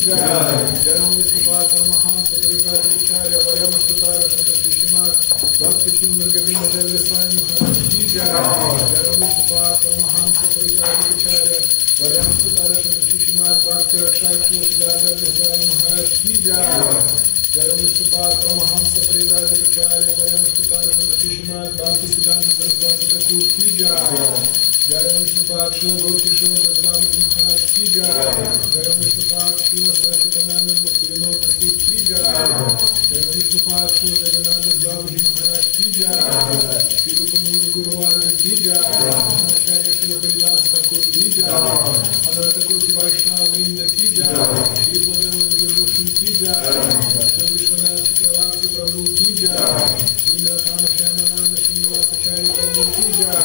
Jai, Jaram Vishnupat Paramahamsa Parivrajakacharya Varyamasutara Shantashishimat Bhakti Sundar Govinda Devidasi Maharaj Ki Jai, Jaram Vishnupat Paramahamsa Parivrajakacharya Varyamasutara Shantashishimat Bhakti Rakshakshya Devidasi Maharaj Ki Jai, Jaram Vishnupat Paramahamsa Parivrajakacharya Varyamasutara Shantashishimat Bhakti Siddhanta Saraswati Thakur Ki Jai, Jaram Vishnupat Shri Gaurkishore Daswami Maharaj Ki Jai, Jaram Vishnupat Shri Sachitananda Bhaktivinoda Thakur Ki Jai, Jaram Vishnupat Shri Jagannath Babaji Maharaj Ki Jai, Shri Rupanur Guru Varga Ki Jai, Acharya Shri Hriday Thakur Ki Jai, Ananta Koti Vaishnava Vrinda Ki Jai, Shri Bhadeva Vibhushan Ki Jai, Shri Vishwanath Chakravarti Prabhu Ki Jai, Shri Nathana Shyamananda Srinivasacharya Prabhu Ki Jai,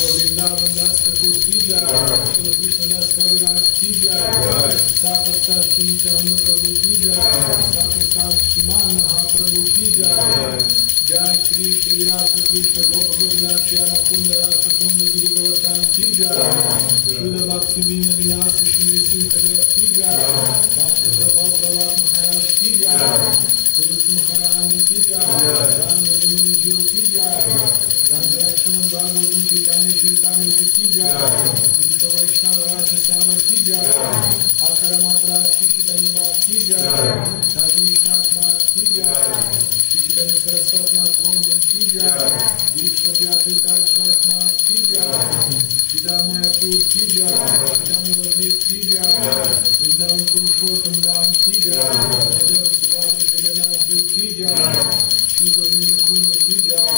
Vrindavan Das Thakur Ki Jai, Shri Krishna Das Kaviraj Ki Jai, Saprasad Shri Chandra Prabhu Ki Jai, Saprasad Shriman Mahaprabhu Ki Jai, Jai Shri Shri Rasa Krishna Gopa Gopinath Shyama Kunda Rasa Kunda Giri Govardhan Ki Jai, Shuddha Bhakti Vina Vinasa Shri Simhadeva Ki Jai, Bhakta Prabha Pravat Maharaj Ki Jai, Tulsi Maharani Ki Jai, Ram Navini Jo Ki Jai, Gandharakshaman Bhagavatam Chaitanya Charitamrita Ki Jai, Vishwa Vaishnava Raja Sava Ki Jai, Akara Matra Shri Chaitanya Bhatt Ki Jai, Sadi Vishakha Mat Ki Jai, Shri Chaitanya Saraswati Mat London Ki Jai, Vishwa Vyati Takshak Mat Ki Jai, Shri Mayapur Ki Jai, Shri Vajit Ki Jai, Vrindavan Purushottam Dham Ki Jai, Madhava Suvadra Jagannath Ji Ki Jai, Shri Govinda Kunda Ki Jai,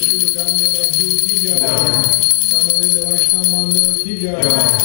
Shri Ganga Dabdu Ki Jai, Samaveda Vaishnava Mandala Ki Jai,